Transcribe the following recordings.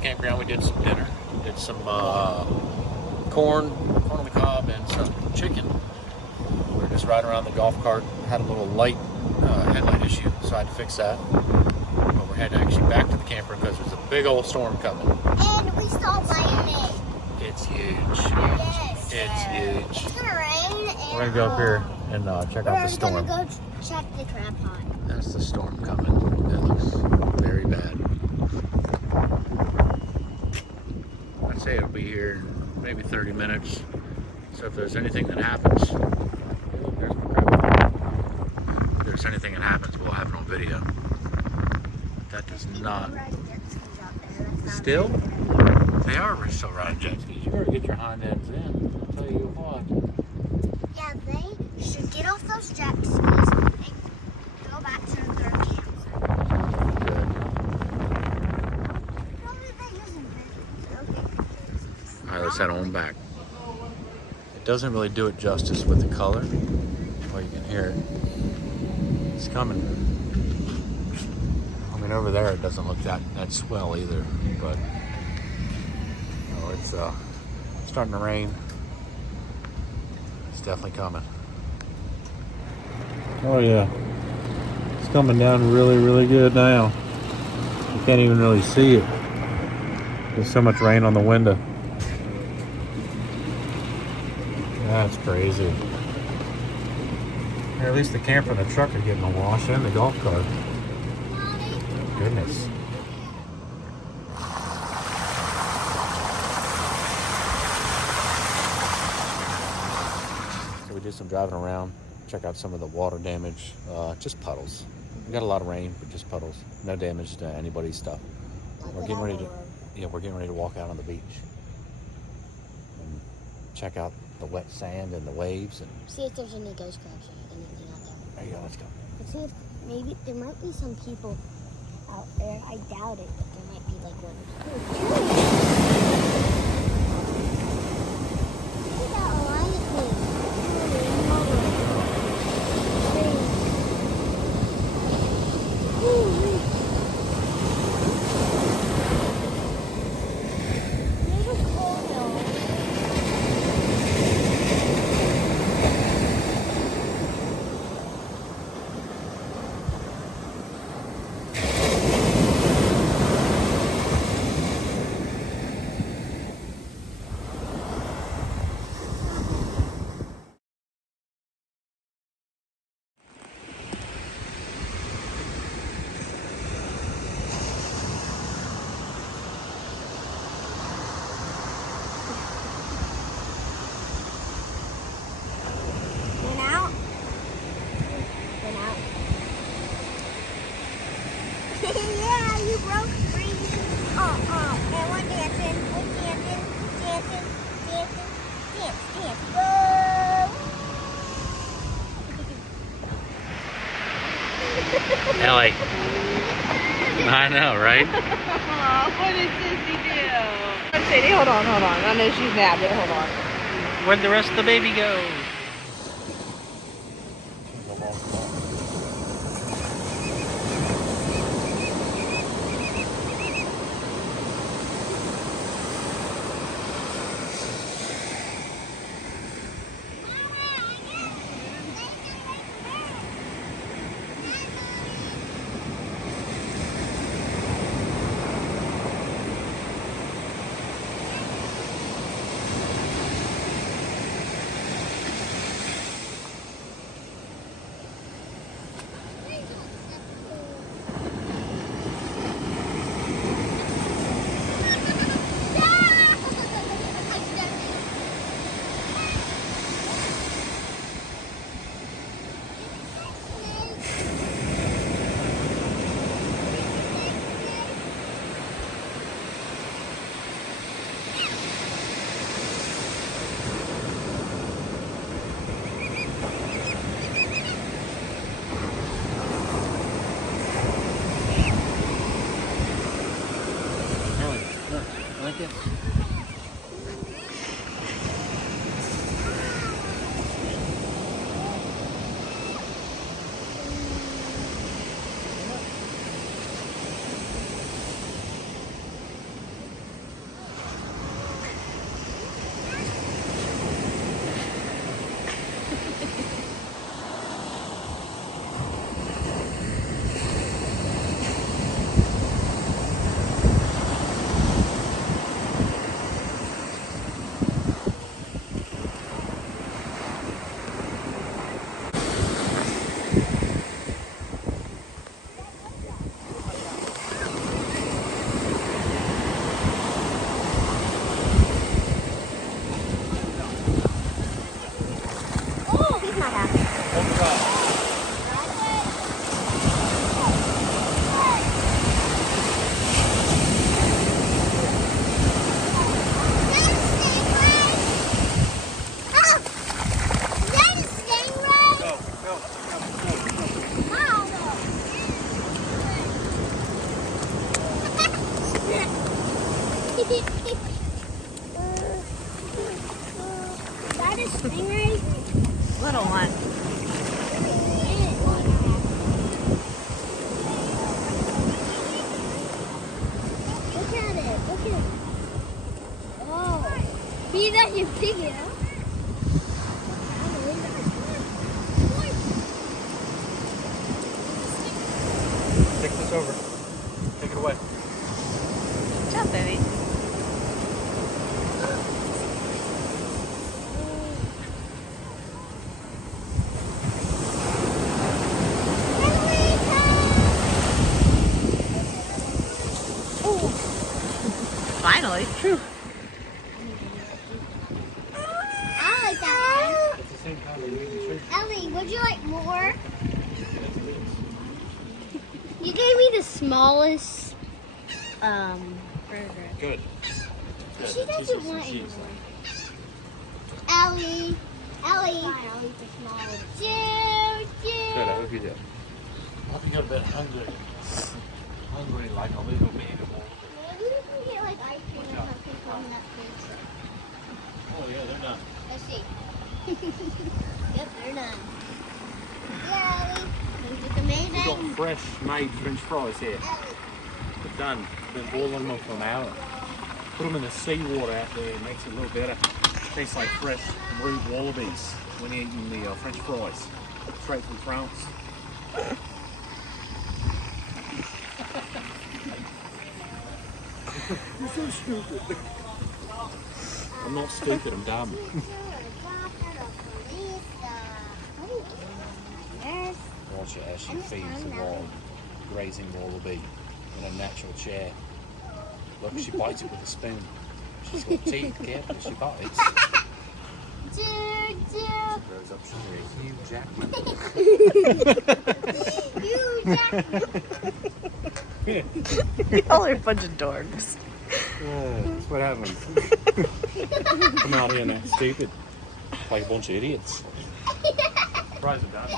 campground. We did some dinner. Did some corn on the cob, and some chicken. We were just riding around the golf cart. Had a little light headlight issue, so I had to fix that. But we're heading actually back to the camper because there's a big old storm coming. And we saw lightning. It's huge. Yes. It's huge. It's gonna rain. And We're gonna go up here and check out the storm. We're gonna go check the trap pot. That's the storm coming. It looks very bad. I'd say it'll be here in maybe 30 minutes. So if there's anything that happens, if there's anything that happens, we'll have it on video. That does not. Still? They are still riding jet skis. You better get your hind ends in. I'll tell you what. Yeah, they should get off those jet skis and go back to their campsite. Alright, let's head on back. It doesn't really do it justice with the color. Well, you can hear it. It's coming. I mean, over there it doesn't look that swell either, but it's starting to rain. It's definitely coming. Oh yeah, it's coming down really, really good now. You can't even really see it. There's so much rain on the window. That's crazy. Or at least the camper and the truck are getting a wash, and the golf cart. Goodness. So we did some driving around, check out some of the water damage, just puddles. We got a lot of rain, but just puddles. No damage to anybody's stuff. We're getting ready to walk out on the beach and check out the wet sand and the waves and See if there's any ghost crabs or anything out there. there you go, let's go. Let's see if maybe there might be some people out there. I doubt it, but there might be like one. Look at that lightning. Yeah, you broke free. And we're dancing, dance. Whoa! Ellie. I know, right? What did Sissy do? Sadie, hold on. I know she's nabbed it. Hold on. Where'd the rest of the baby go? that a stingray? Little one. Look at it. Look at it. Oh. See that you pick it up? Take this over. Take it away. Good job, baby. Finally. Phew. I like that one. At the same time, you're eating sugar. Ellie, would you like more? You gave me the smallest burger. Good. She doesn't want any more. Ellie. Ellie. Choo, choo. Good, I hope you do. I hope you got a bit hungry. Hungry like a little baby. Maybe we can get like ice cream or something from that food truck. Oh yeah, they're done. Let's see. Yep, they're done. Yeah, Ellie. They look amazing. We've got fresh made French fries here. Ellie. They're done. Been boiling them for an hour. Put them in the seawater out there. It makes it a little better. Tastes like fresh brewed wallabies when you're eating the French fries. Straight from France. You're so stupid. I'm not stupid, I'm dumb. Watch it as she feeds the grazing wallaby in a natural chair. Look, she bites it with a spoon. She's got teeth, careful, she bites. She grows up, she'll be a huge jackman. Y'all are a bunch of dorks. That's what happens. Come out here and act stupid. Like a bunch of idiots. Fries are done.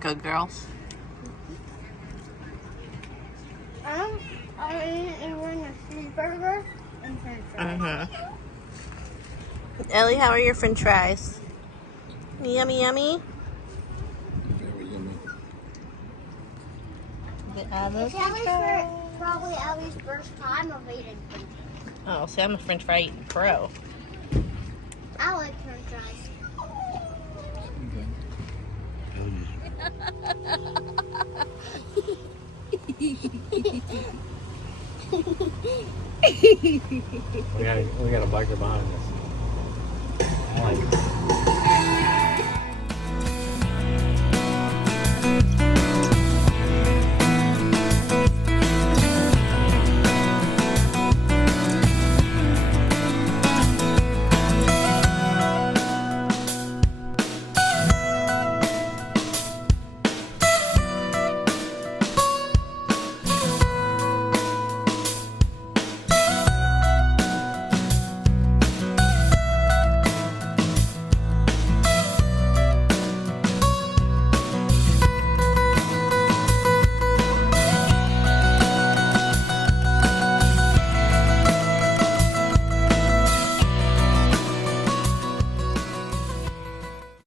Good girls. I'm ordering a cheeseburger and french fries. Ellie, how are your french fries? Yummy, yummy. Very yummy. It's probably Ellie's first time of eating french fries. Oh, see, I'm a french fry eating pro. I like french fries. We got a biker behind us. I like it.